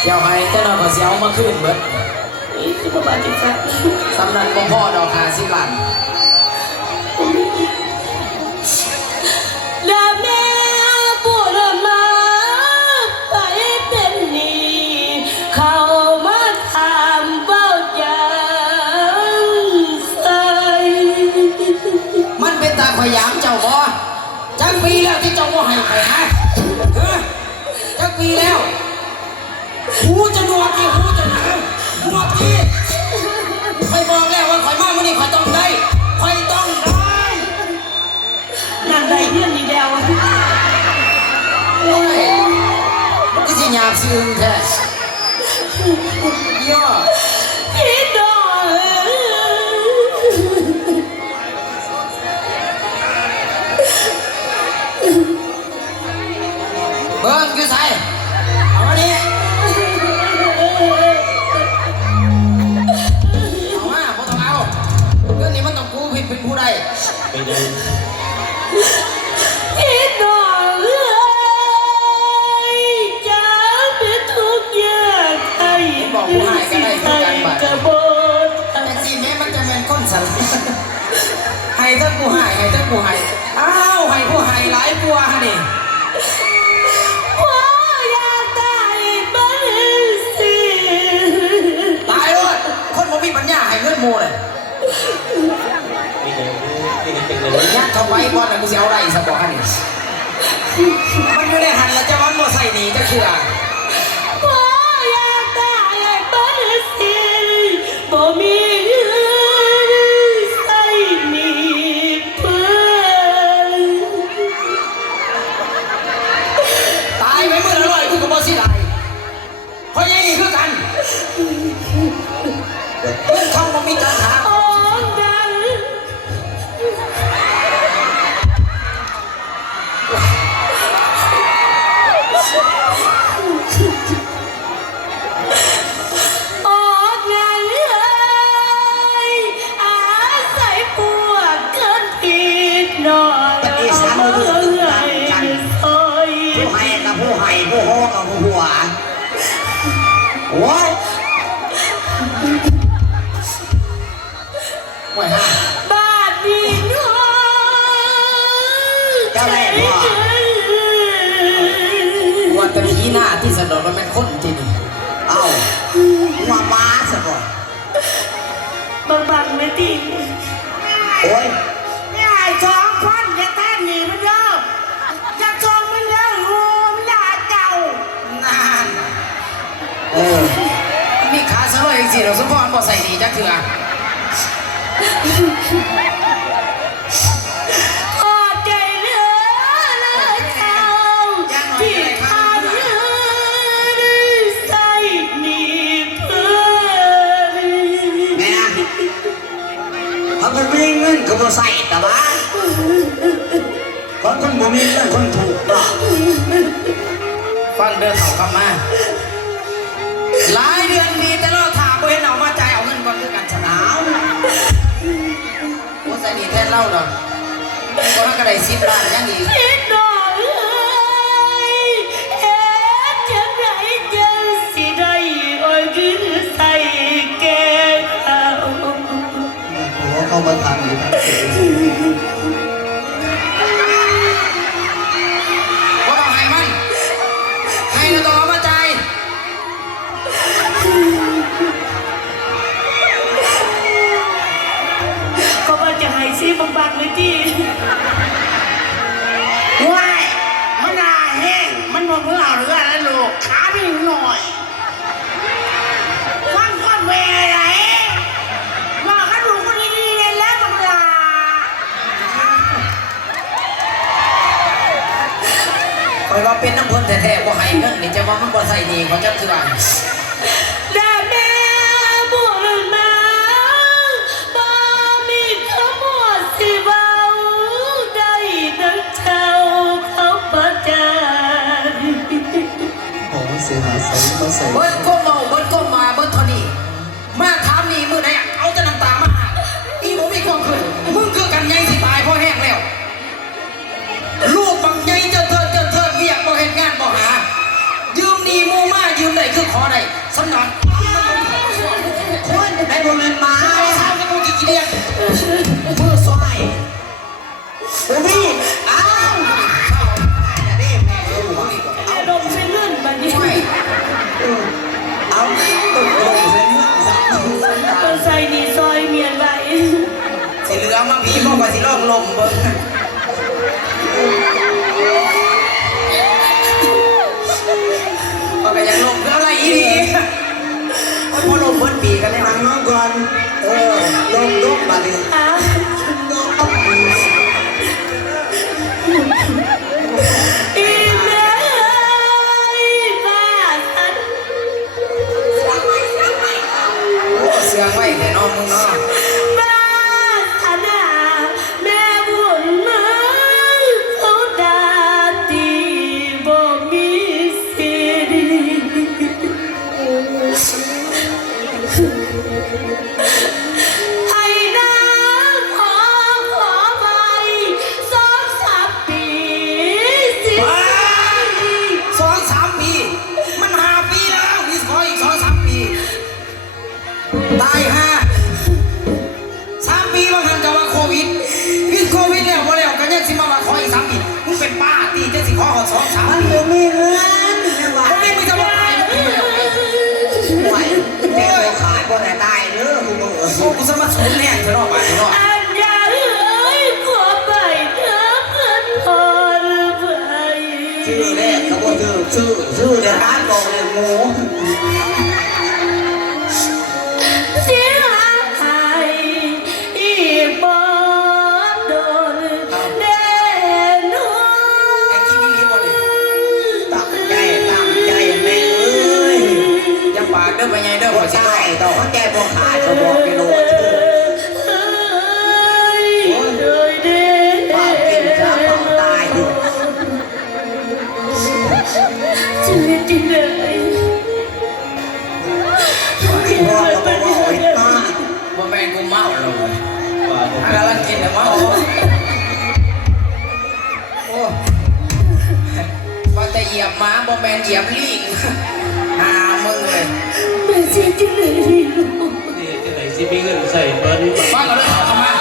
เสียวให้เจ้าหน้าก็เสียวมาขึ้นเบิดนี่คือประมาณที่สักสำนักบ่พ่อดอกหาสิบล้าน มันก็สิหยาบซึ้งแท้ย่อพี่น้องเบิ่งอยู่ไสเอามานี่เอามาบ่ต้องเอาเรื่องนี้มันต้องกูผิดเป็นผู้ใดเป็นไง งยัดเข้าไปบ่น่ะกูจะเอาได้สักบ่หั่นนี่มันอยู่ในหันแล้วจะมันบ่ใส่หนีจะคืออะว่าอยากได้บ้านสิบ่มี สิเราสมพรบ่ใส่ดีจักเถื่อขอบใจเหลือเลยเจ้าที่ทำเงินใส่หนีเพื่อนแม่เขาเป็นไม่เงินก็บ่ใส่แต่ว่าคนคนบ่มีเงินคนถูกเนาะฟังเดินเขาคำมา เล่าดอกก็ให้กระไดสิบล้านยังดีนิดหน่อยเอ้ยเอ๊ะจะไหนจะสิได้โอ้ยขึ้นใส่แก้เขาหัวเข้ามาทางนี้ว่า บางๆเลยที่ว้ายมันน่าแห้งมันบ่เพื่อเอาเรือแล้วลูกขาไม่หน่อยฟังก้อนเวไหนบอกให้ดูคนดีๆเลยแล้วมันลาคอยว่าเป็นน้ำพ่นแท้ๆบ่ให้เงินนี่จะว่ามันบ่ใส่ดีเขาจะคือว่า ม ก่อน เออลงลมมาดิ ชื่อแรกก็บ่ชื่อชื่อชื่อเดี๋ยวร้านบอกเลยหมูเสียหายอีบ่โดนแน่นอไอ้กินนี่บ่ดิตั้งใจตั้งใจแม่เอ้ยอย่าปากเด้อไปไงเด้อขบ่อสิตาตายยต่อแกบ่ขาดก็บอกไปโลด ม่นกูเมาแล้วเว้ยว่าผมอันนั้นกินแต่เมาโอ้ว่าแต่เหยียบหมาบ่แม่นเหยียบลิงหามึงเลยไม่ใช่จริงเลยนี่ที่ไหนสิมีเงินใส่เปิ้ลฟังกันเลยเอามา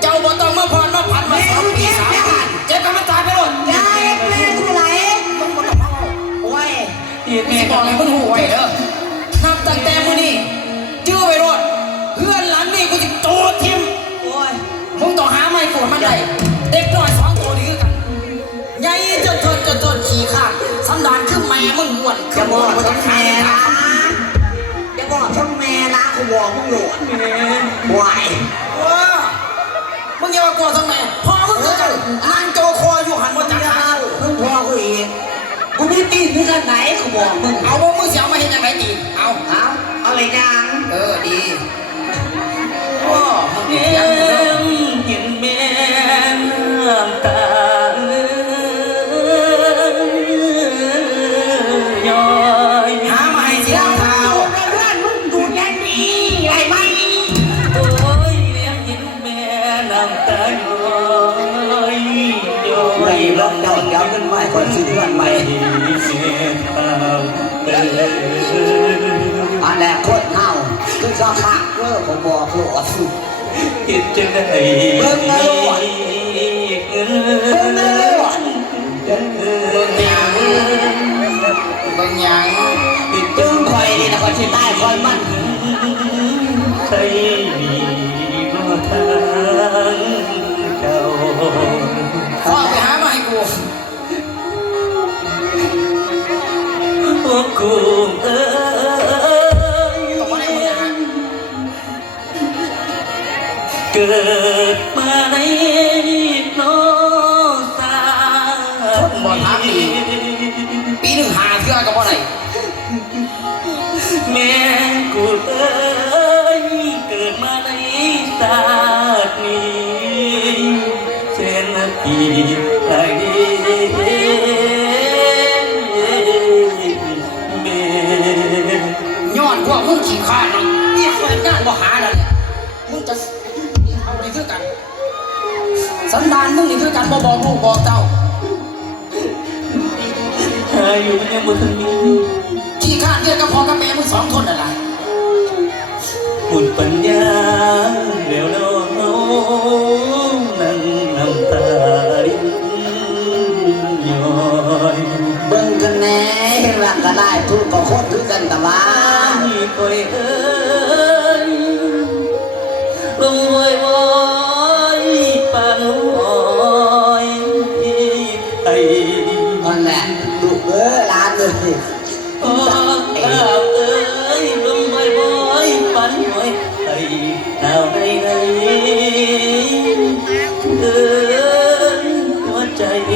เจ้าบ่ต้องมาพรมาผันมาสองปีสามปีเจ็บกันมาตายไปหมดยายแม่กูไหลมึงบ่ต้องมาเอาโอ้ยนี่แม่แม่บอกเลยมึงหูไว้เด้อ กวาดมันได้เด็กน้อยสองตัวนี่คือกันใหญ่จนทนจนทนขี้ขาดสันดานคือแม่มึงอ้วนจะบอกมึงช่องแม่ลยนะนะจะบอกช่องแม่นะกูบอกมึงหลดไหวเออมึงอย่ามากลัวทำไมพ่อมึงคือกันนั่งโจคออยู่หันมาจับเจ้าหางมึงพ่อกูอีกกูไม่ตีนี่กันไหนกูบอกมึงเอาบ่มึงเสียมาเห็นยังไงดีเอาเอาอะไรยังเออดี เด็กยินแม่น้ำตาลอยอยากใหม่จะเอาโอ้เพื่อนมึงดูแกนี้ไอ้ไม่เด็กยินแม่น้ำตาลอยไปลองดัดเด็กกันไว้ก่อนซื้อนใหม่เสียเท้าอันแรกโคตรเน่าคือข้าข้า ออผมบอกหลดคิดจะได้เบิ่งนะลูกเงินเบิ่งนะลูกเบิ่งยังเบิ่งยังจึงคอยนี่นะคอยชิใต้คอยมั่นใจ ย้อนพวกมึงขี้ข้านะเนี่ยเปิดงานบ่หาแล้เนี่ยมึงจะเอานี่คือกัน สันดานมึงนี่คือกันบ่บอกลูกบอกเจ้าอายุยังบ่ยมึง ว่าก็ได้ทุกก็โคตรคือกันแต่ว่าคอยเอ้ยโลงไว้ไว้ปานหอยไอ้นั่นแหละลูกเอ้ยร้านเลยโอ้ข้าวเอ้ยลงไว้ไว้ปานหอยไอ้หนาวในในเอ้ยหัวใจเอ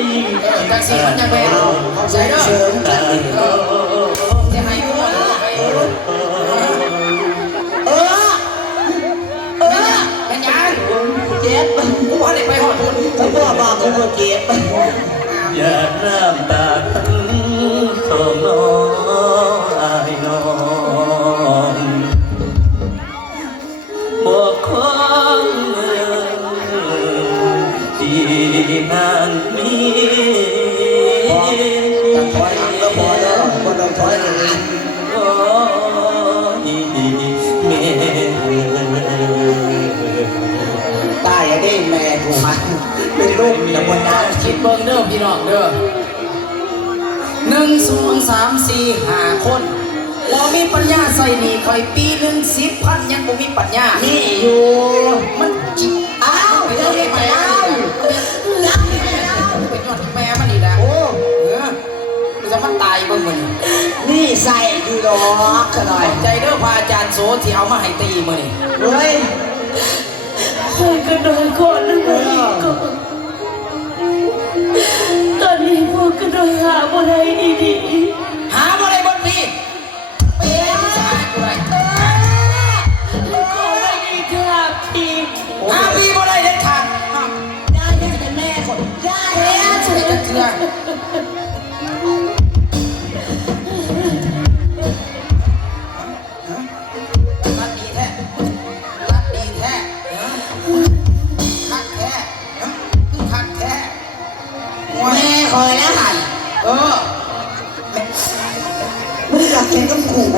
งเออแต่สิมั เจ็บอย่าน้ำตาทั้งสองน้อง น้องเด้อหนึ่งสองสามสี่ห้าคนเรามีปัญญาใส่หนี่คอยปีหนึ่งสิบพันยังบ่มีปัญญานี่อยู่มันจิอ้าวไปเจ้าเรื่อยเห็นไปแล้แล้ววเป็นยอดแม่มันนี่แหละโอ้เออจะมันตายเบิ่งมันนี่ใส่อยู่ดอกขน่อยใจเด้อพระอาจารย์โสที่เอามาให้ตีมื้อนี่เฮ้ยให้กันโดนก่อนนะแม่ก่อน กกันโดนหาบ่ได้ดีหาบ่ได้บ่พี่ไปเฮ็ดผู้ายกูได้ๆขอให้ดีครับพี่หาพี่บ่ได้เด็ดขาดได้แม่เป็นแม่คนได้แล้วช่วยกันเถื่อ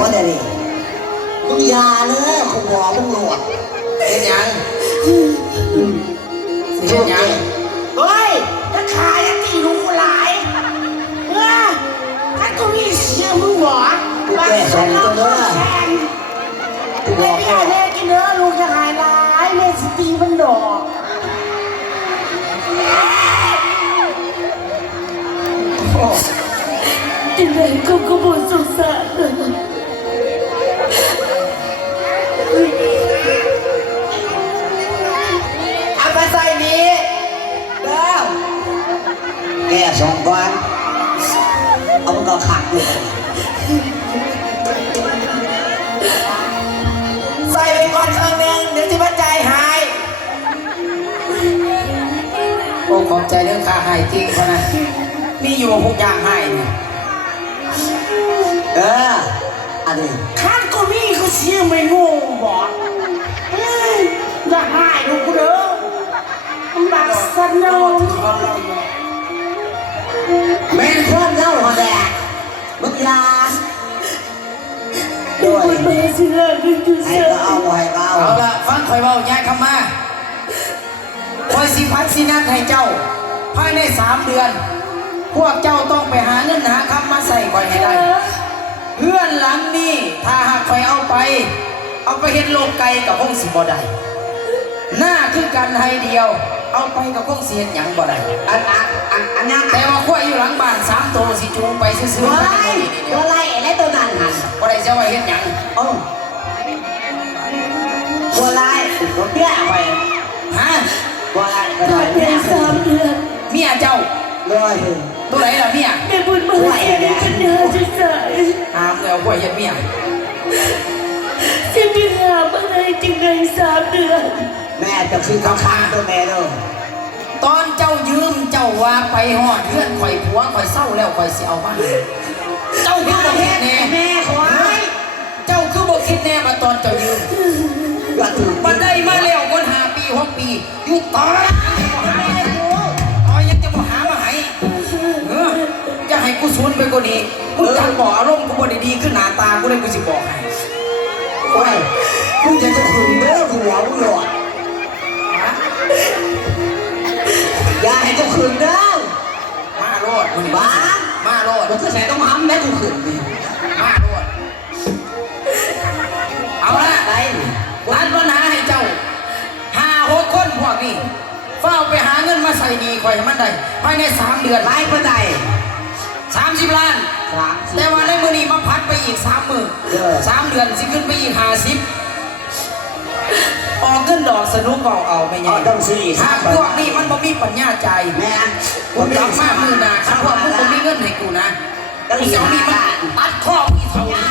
วะเนี่ยนี่มึงอยาเลยขู่หัวมึงหลวดเป็นหยังสิเป็นหยังเฮ้ยถ้าขายอันตีหนูหลายเออถ้ากูมีเสียมึงหรอแทนกูบไม่อกอยากให้กินเนื้อลูกจะหายร้ายเมสตีมันดอกที่ไหนก็ก็บ่สงสาร แกสองก้อนเอามันก็ขัดเลยใส่ไปก่อนครั้งหนึ่งเดี๋ยวที่ว่าใจหาย โอ้ขอบใจเรื่องค่าให้จริงเขานะมีอยู่พวกอย่างให้เนี่ยเอออันนี้ข้านกูมีกูเสียไม่งงบอกเฮ้ยจะหายลูกกูเด้อมันบักสนุก แม่นความเล่าหัวแดกมึงยาด้วยแม่สิลาดึงดูให้เสียก็เอาให้ก็เอาเอาละฟังคอยเบาย้ายคำมาคอยสิพัดสินัดให้เจ้า ภายในสามเดือน พวกเจ้าต้องไปหาเงินหาคำมาใส่คอยให้ได้ เพื่อนหลังนี้ถ้าหากคอยเอาไป เอาไปเห็นโลกไกลกับพงสิบ่ได้หน้าคือกันให้เดียว เอาไปกับพงสิเห็นหยังบ่ได้อันอันอันอันนั้นแต่ว่าควายอยู่หลังบ้านสามตัวสิจูงไปซื้อๆตัวไปไรนี่เดียตัววไรไอ้ตัวนั้นหันบ่ได้จะว่าเห็นหยังโอ้ตัวไรตัวเปี้ยไปฮะตัวไรก็ตได้อนเปี้นี้ยสามเดือนเมียเจ้าเลยตัวไหนล่ะเมียแม่บุญมาเสียในปัญญาจะใส่หามเอาควายเห็นเมียจะมีหาอะไรจริงในสามเดือน แม่จะคือข้างๆตัวแม่เลยตอนเจ้ายืมเจ้าว่าไปหอดเพื่อนข่อยผัวข่อยเศร้าแล้วข่อยสิเอามาให้เจ้าคือบ่คิดแน่แม่ขอให้เจ้าคือบ่คิดแน่มาตอนเจ้ายืมอย่าถูกบันไดมาแล้วคนหาปีหกปีอยู่ต่อต่อยังจะบ่หามาให้เออจะให้กูสูญไปกว่านี้มึงจังบ่อารมณ์กูบ่ได้ดีขึ้นหน้าตากูเลยกูสิบอกให้โอ้ยมึงจะจะขึงเด้อหัวมึงหลอด ขึงเด้อมาโลดมึงบ้ามาโลดมันก็ใส่ต้องห้ำแม่กูขึงดิมาโลดเอาละไรร้านปัญหานี่เฝ้าไปหาเงินมาใส่หนี้ข่อยให้มันได้ภายในสามเดือนไล่ปานใดสามสิบล้านสามสิบแต่ว่าในมือนี้มาพัดไปอีกสามหมื่นเออสามเดือนสิขึ้นไปอีกห้าสิบ ออกเงินดอกสนุกเอาเอาไม่ใหญ่เอาต้องซื้ออีกถ้าพวกนี้มันบ่มีปัญญาใจายแม่นกูกลับมามือหนาถ้าพวกมึงบ่มีเงินให้กูนะกูจะเอามีดมาตัดข้อมึงอีกเท่าไหร่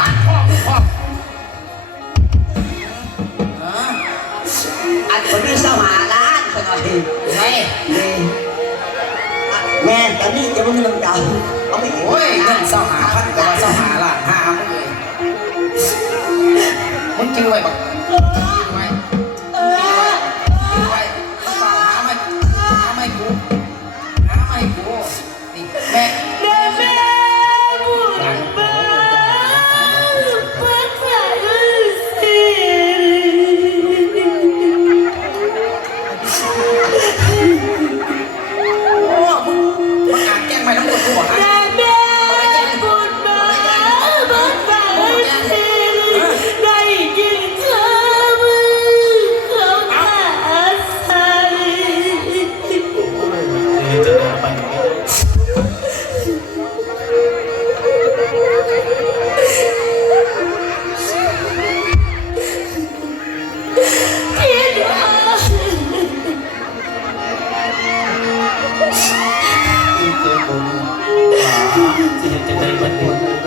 ตัดข้อมึงข้อเอออันคนนี้สมาล้านสักหน่อยไงนี่แม่ตอนนี้จะมึงลำดาวเอาไปโอ้ยเงินเศร้าหาพันกับว่าเศร้าหาล้านห้ามึงเลยมึงจื้อไว้บักจื้ อ จะเห็นจะได้บันนี้ลู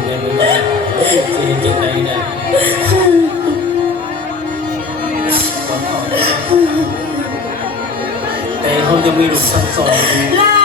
นเลยม่ได้จะเห็นจังไหนเนี่ยแต่เขาจะมีหลุมซับซ้อน